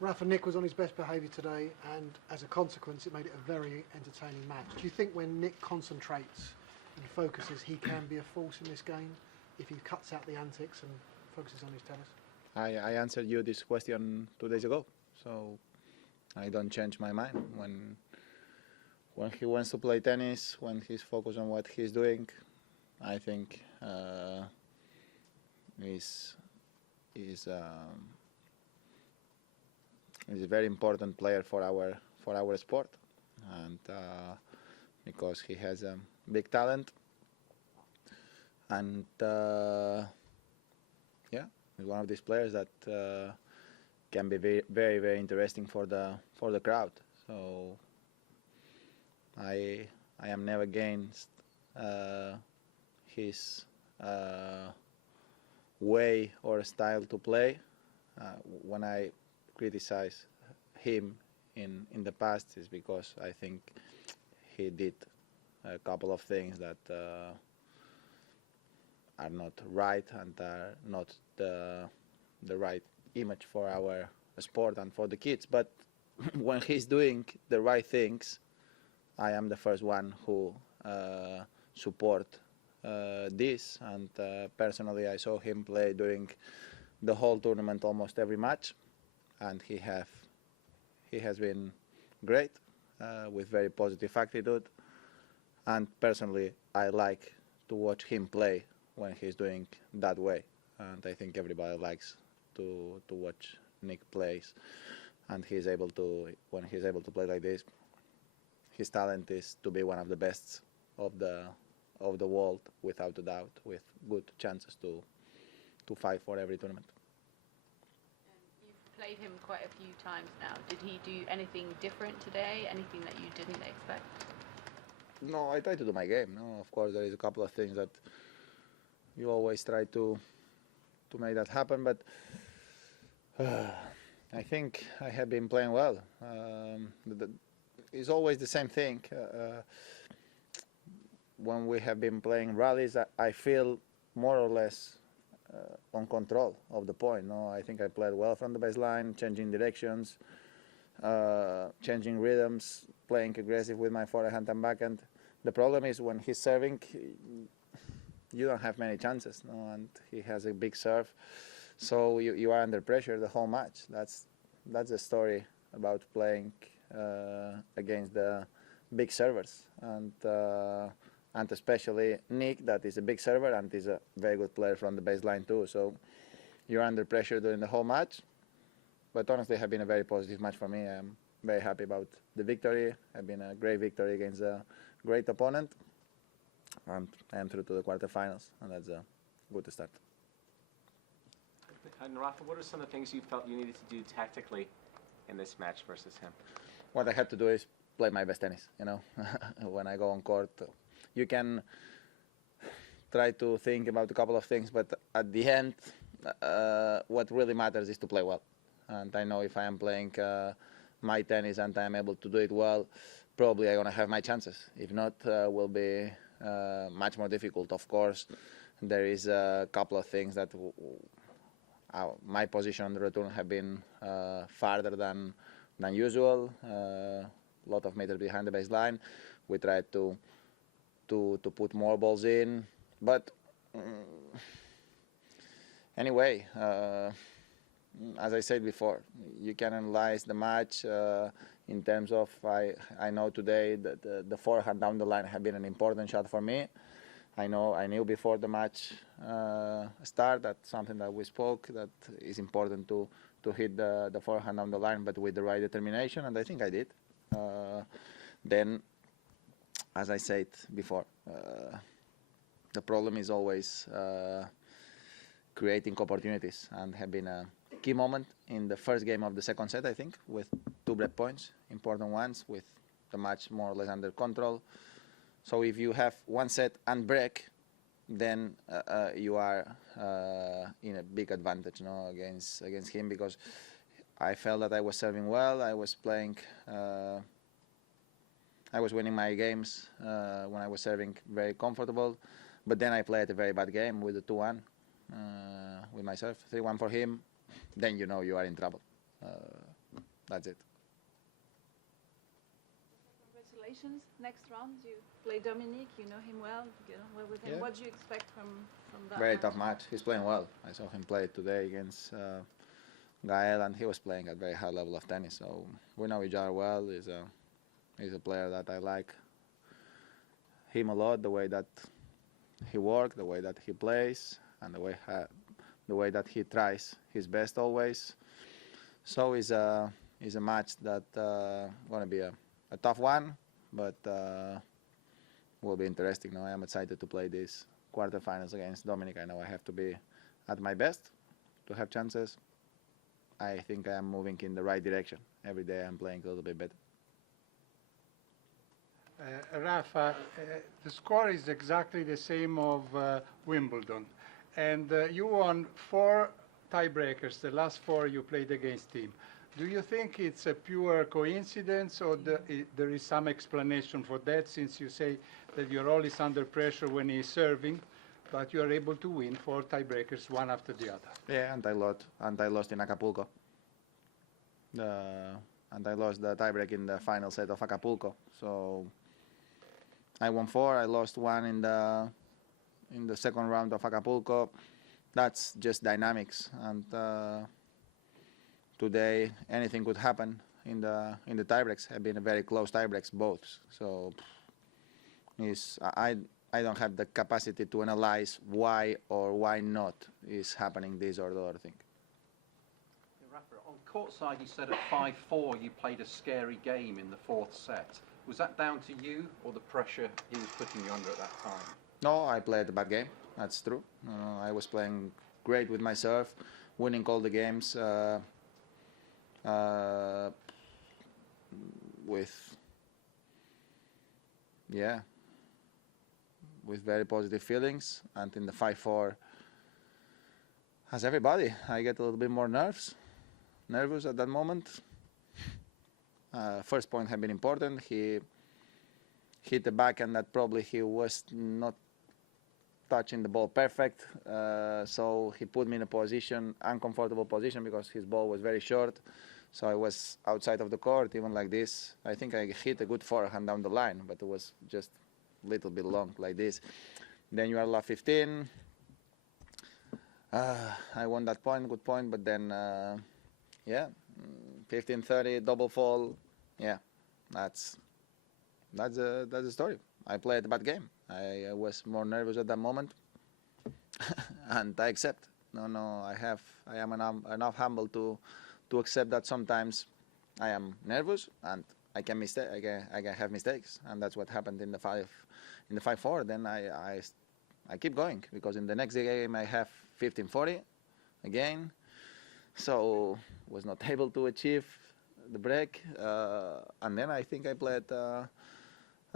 Rafa, Nick was on his best behaviour today, and as a consequence, it made it a very entertaining match. Do you think when Nick concentrates and focuses, he can be a force in this game if he cuts out the antics and focuses on his tennis? I answered you this question 2 days ago, so I don't change my mind. When he wants to play tennis, when he's focused on what he's doing, I think he's a very important player for our sport, and because he has a big talent, and yeah, he's one of these players that can be very very interesting for the crowd. So I am never against his way or style to play. When I criticize him in the past is because I think he did a couple of things that are not right and are not the right image for our sport and for the kids. But when he's doing the right things, I am the first one who support this. And personally, I saw him play during the whole tournament, almost every match, and he has been great with very positive attitude. And personally, I like to watch him play when he's doing that way. And I think everybody likes to watch Nick plays. And when he's able to play like this, his talent is to be one of the best of the world, without a doubt, with good chances to fight for every tournament. You've played him quite a few times now. Did he do anything different today? Anything that you didn't expect? No, I try to do my game. No, of course, there is a couple of things that you always try to make that happen, but I think I have been playing well. It's always the same thing. When we have been playing rallies, I feel more or less on control of the point. No, I think I played well from the baseline, changing directions, changing rhythms, playing aggressive with my forehand and backhand. The problem is when he's serving, you don't have many chances, no? And he has a big serve, so you are under pressure the whole match. That's the story about playing against the big servers, and especially Nick, that is a big server and is a very good player from the baseline too. So you're under pressure during the whole match. But honestly, it has been a very positive match for me. I'm very happy about the victory. It's been a great victory against a great opponent. And I am through to the quarterfinals, and that's a good start. And Rafa, what are some of the things you felt you needed to do tactically in this match versus him? What I had to do is play my best tennis, when I go on court. You can try to think about a couple of things, but at the end, what really matters is to play well. And I know if I am playing my tennis and I am able to do it well, probably I'm going to have my chances. If not, will be much more difficult. Of course, there is a couple of things that my position on the return have been farther than usual. A lot of meters behind the baseline. We tried to put more balls in, but anyway, as I said before, you can analyze the match in terms of I know today that the forehand down the line have been an important shot for me. I knew before the match start that something that we spoke, that is important to hit the forehand down the line, but with the right determination, and I think I did. Then, as I said before, the problem is always creating opportunities, and have been a key moment in the first game of the second set, I think, with 2 break points, important ones, with the match more or less under control. So if you have one set and break, then you are in a big advantage, against him, because I felt that I was serving well, I was playing, I was winning my games when I was serving very comfortable, but then I played a very bad game with the 2-1 with myself, 3-1 for him. Then you are in trouble. That's it. Congratulations. Next round, you play Dominic. You know him well. You get on well with him. Yeah. What do you expect from that Very match? tough match. He's playing well. I saw him play today against Gael, and he was playing at very high level of tennis. So we know each other well. He's a player that I like him a lot. The way that he works, the way that he plays, and the way that he tries his best always. So it's a match that going to be a tough one, but will be interesting. I am excited to play these quarterfinals against Dominic. I know I have to be at my best to have chances. I think I am moving in the right direction. Every day I'm playing a little bit better. Rafa, the score is exactly the same of Wimbledon, and you won 4 tiebreakers. The last 4 you played against him. Do you think it's a pure coincidence, or there is some explanation for that, since you say that you're always under pressure when he's serving, but you are able to win 4 tiebreakers one after the other? Yeah, and I lost in Acapulco. And I lost the tiebreak in the final set of Acapulco. So I won 4. I lost 1 in the second round of Acapulco. That's just dynamics. And today anything could happen in the tiebreaks. Have been very close tiebreaks both. So I don't have the capacity to analyze why or why not is happening this or the other thing. Rafa, on courtside, you said at 5-4 you played a scary game in the 4th set. Was that down to you or the pressure he was putting you under at that time? No, I played a bad game. That's true. I was playing great with my serve, winning all the games with very positive feelings. And in the 5-4, as everybody, I get a little bit more nervous at that moment. First point had been important. He hit the backhand that probably he was not touching the ball perfect. So he put me in a uncomfortable position because his ball was very short. So I was outside of the court, even like this. I think I hit a good forehand down the line, but it was just a little bit long like this. Then you are love 15. I won that point, good point, but then 15-30 double fall. Yeah, that's the story. I played a bad game. I was more nervous at that moment, and I accept. I am enough humble to accept that sometimes I am nervous and I can have mistakes, and that's what happened in the 5-4. Then I keep going, because in the next game I have 15-40 again, so was not able to achieve the break, and then I think I played a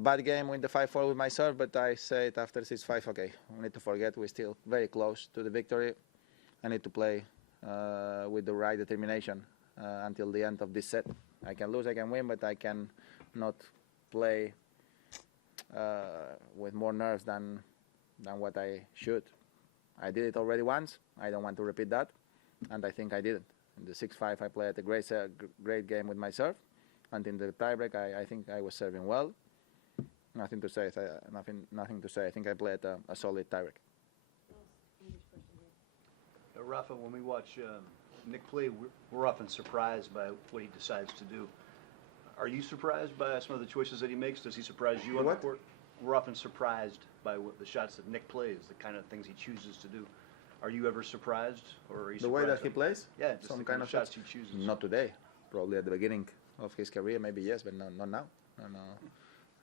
bad game with the 5-4 with my serve, but I said after 6-5, okay, we need to forget, we're still very close to the victory. I need to play with the right determination until the end of this set. I can lose, I can win, but I can not play with more nerves than what I should. I did it already once. I don't want to repeat that, and I think I didn't. In the 6-5, I played a great game with my serve, and in the tiebreak, I think I was serving well. Nothing to say. Nothing to say. I think I played a solid tiebreak. Rafa, when we watch Nick play, we're often surprised by what he decides to do. Are you surprised by some of the choices that he makes? Does he surprise you on the court? We're often surprised by the shots that Nick plays, the kind of things he chooses to do. Are you ever surprised, or are you the way that he plays? Yeah, just some the kind of shots he chooses. Not today. Probably at the beginning of his career, maybe yes, but not now. No.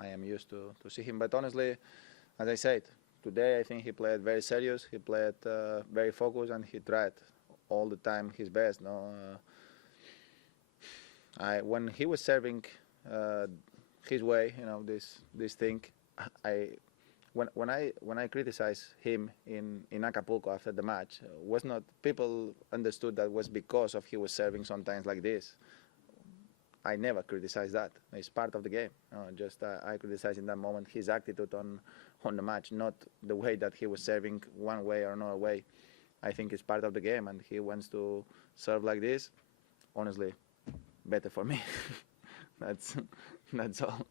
I am used to see him, but honestly, as I said, today I think he played very serious. He played very focused, and he tried all the time his best. When he was serving his way, this thing, when I criticized him in Acapulco after the match, was not, people understood that was because of he was serving sometimes like this. I never criticized that. It's part of the game. I criticized in that moment his attitude on the match, not the way that he was serving one way or another way. I think it's part of the game, and he wants to serve like this. Honestly, better for me. That's all.